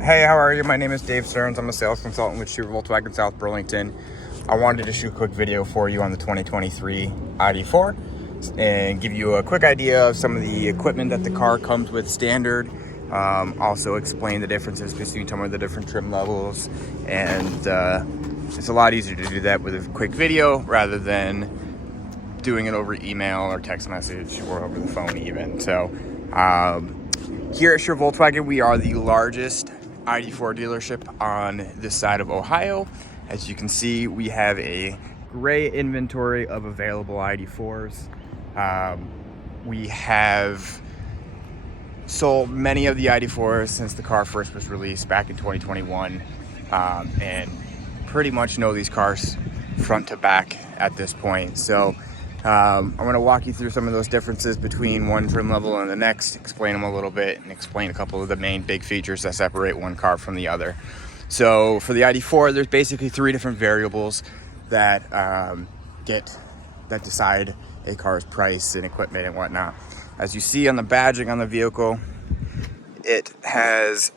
Hey, how are you? My name is Dave Stearns. I'm a sales consultant with Volkswagen South Burlington. I wanted to shoot a quick video for you on the 2023 ID.4 and give you a quick idea of some of the equipment that the car comes with standard. Also explain the differences between some of the different trim levels, and it's a lot easier to do that with a quick video rather than doing it over email or text message or over the phone even. So here at Volkswagen, we are the largest ID.4 dealership on this side of Ohio. As you can see, we have a great inventory of available ID.4s. We have sold many of the ID.4s since the car first was released back in 2021, and pretty much know these cars front to back at this point. So I'm going to walk you through some of those differences between one trim level and the next, explain them a little bit, and explain a couple of the main big features that separate one car from the other. So for the ID.4, there's basically three different variables that decide a car's price and equipment and whatnot. As you see on the badging on the vehicle, it has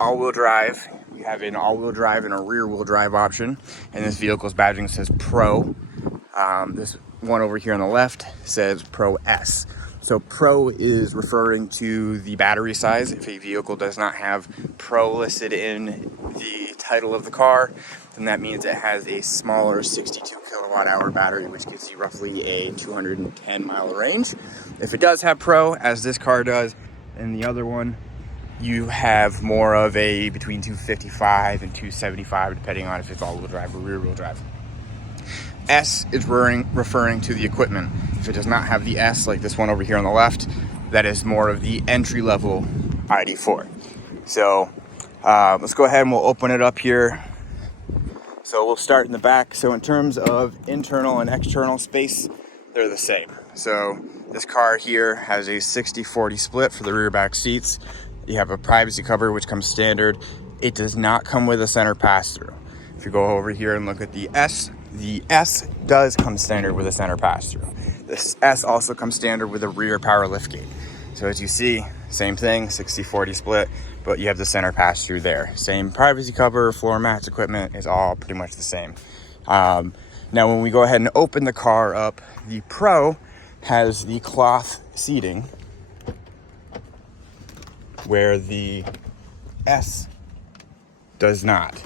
all-wheel drive. We have an all-wheel drive and a rear-wheel drive option, and this vehicle's badging says Pro. This one over here on the left says Pro S. So Pro is referring to the battery size. If a vehicle does not have Pro listed in the title of the car, then that means it has a smaller 62 kilowatt hour battery, which gives you roughly a 210 mile range. If it does have Pro, as this car does, and the other one, you have more of a between 255 and 275, depending on if it's all-wheel drive or rear-wheel drive. S is referring to the equipment. If it does not have the S, like this one over here on the left, that is more of the entry-level ID.4. So let's go ahead and we'll open it up here. So we'll start in the back. So in terms of internal and external space, they're the same. So this car here has a 60-40 split for the rear back seats. You have a privacy cover, which comes standard. It does not come with a center pass-through. If you go over here and look at the S does come standard with a center pass-through. This S also comes standard with a rear power liftgate. So as you see, same thing, 60-40 split, but you have the center pass-through there. Same privacy cover, floor mats, equipment is all pretty much the same. Now when we go ahead and open the car up, the Pro has the cloth seating, where the S does not.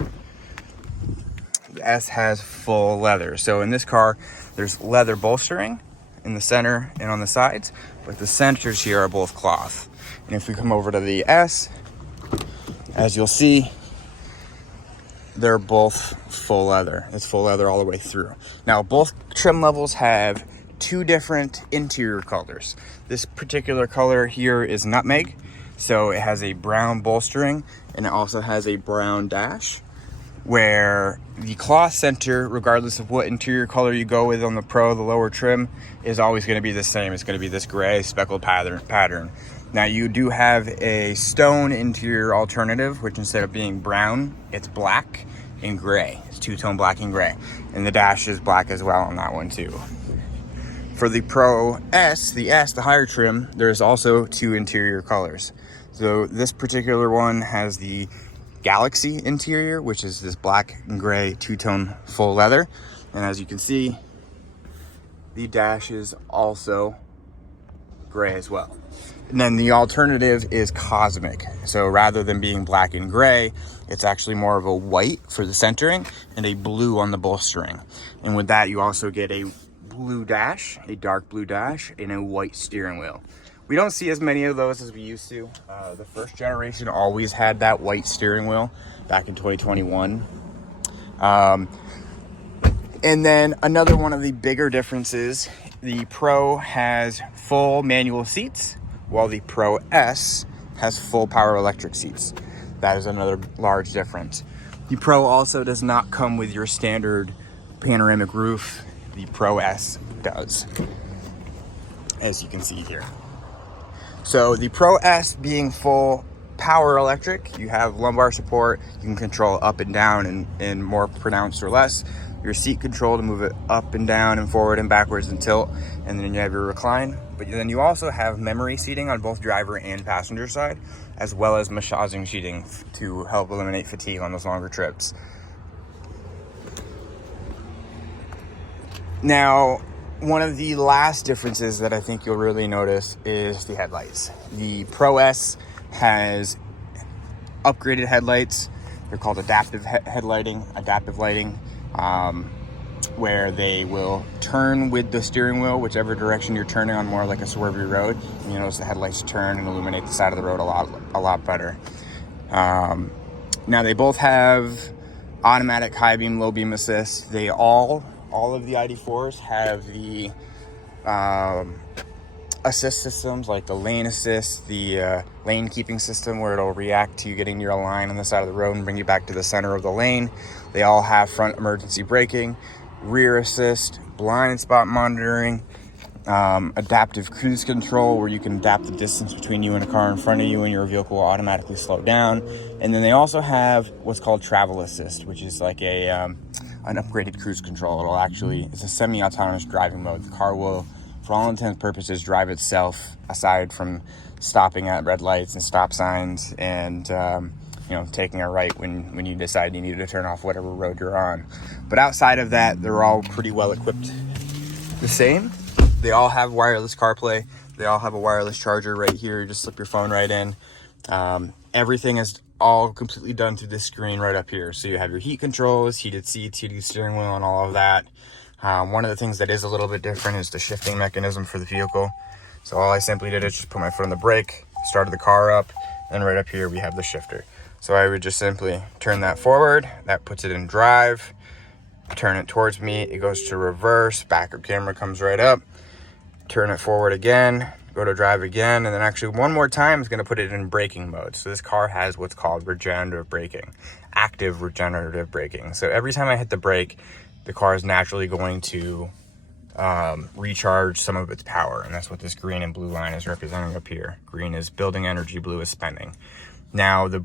The S has full leather. So in this car, there's leather bolstering in the center and on the sides, but the centers here are both cloth. And if we come over to the S, as you'll see, they're both full leather. It's full leather all the way through. Now, both trim levels have two different interior colors. This particular color here is nutmeg. So it has a brown bolstering, and it also has a brown dash, where the cloth center, regardless of what interior color you go with on the Pro, the lower trim, is always going to be the same. It's going to be this gray speckled pattern. Now you do have a stone interior alternative, which instead of being brown, it's black and gray. It's two-tone black and gray. And the dash is black as well on that one too. For the Pro S, the higher trim, there's also two interior colors. So this particular one has the Galaxy interior, which is this black and gray two-tone full leather. And as you can see, the dash is also gray as well. And then the alternative is cosmic. So rather than being black and gray, it's actually more of a white for the centering and a blue on the bolstering. And with that, you also get a blue dash, a dark blue dash, and a white steering wheel. We don't see as many of those as we used to. The first generation always had that white steering wheel back in 2021. And then another one of the bigger differences, the Pro has full manual seats, while the Pro S has full power electric seats. That is another large difference. The Pro also does not come with your standard panoramic roof. The Pro S does, as you can see here. So the Pro S being full power electric, you have lumbar support, you can control up and down and more pronounced or less. Your seat control to move it up and down and forward and backwards and tilt, and then you have your recline. but then you also have memory seating on both driver and passenger side, as well as massaging seating to help eliminate fatigue on those longer trips. Now, one of the last differences that I think you'll really notice is the headlights. The Pro S has upgraded headlights. They're called adaptive lighting, where they will turn with the steering wheel, whichever direction you're turning on, more like a swervy road. And you notice the headlights turn and illuminate the side of the road a lot better. Now they both have automatic high beam, low beam assist. They all of the ID.4s have the assist systems, like the lane assist, the lane keeping system, where it'll react to you getting near a line on the side of the road and bring you back to the center of the lane. They all have front emergency braking, rear assist, blind spot monitoring, adaptive cruise control, where you can adapt the distance between you and a car in front of you, and your vehicle will automatically slow down. And then they also have what's called travel assist, which is like an upgraded cruise control. It's a semi-autonomous driving mode. The car will, for all intents and purposes, drive itself, aside from stopping at red lights and stop signs and taking a right when you decide you need to turn off whatever road you're on. But outside of that, they're all pretty well equipped the same. They all have wireless CarPlay. They all have a wireless charger right here. You just slip your phone right in. Everything is all completely done through this screen right up here. So you have your heat controls, heated seats, heated steering wheel, and all of that. One of the things that is a little bit different is the shifting mechanism for the vehicle. So all I simply did is just put my foot on the brake, started the car up, and right up here we have the shifter. So I would just simply turn that forward, that puts it in drive, turn it towards me, it goes to reverse, backup camera comes right up, turn it forward again, go to drive again, and then actually one more time is going to put it in braking mode. So this car has what's called regenerative braking, active regenerative braking. So every time I hit the brake, the car is naturally going to recharge some of its power, and that's what this green and blue line is representing up here. Green is building energy, blue is spending. Now the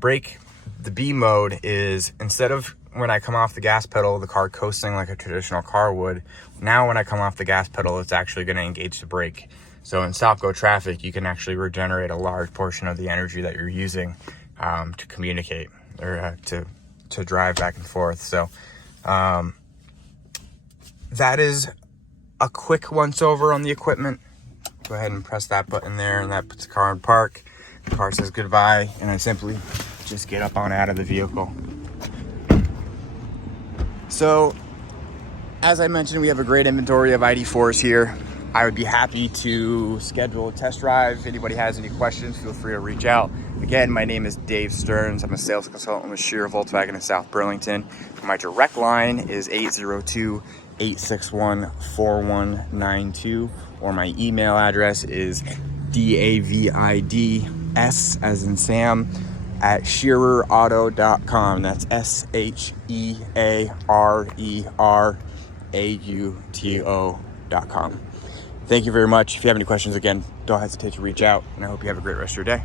B mode is, instead of when I come off the gas pedal, the car coasting like a traditional car would, now when I come off the gas pedal, it's actually going to engage the brake. So in stop-go traffic, you can actually regenerate a large portion of the energy that you're using to communicate or to drive back and forth. So that is a quick once-over on the equipment. Go ahead and press that button there, and that puts the car in park. The car says goodbye, and I simply just get up on out of the vehicle. So, as I mentioned, we have a great inventory of ID.4s here. I would be happy to schedule a test drive. If anybody has any questions, feel free to reach out. Again, my name is Dave Stearns. I'm a sales consultant with Shearer Volkswagen in South Burlington. My direct line is 802-861-4192, or my email address is davids, as in Sam, at shearerauto.com. That's SHEARERAUTO.com. Thank you very much. If you have any questions, again, don't hesitate to reach out, and I hope you have a great rest of your day.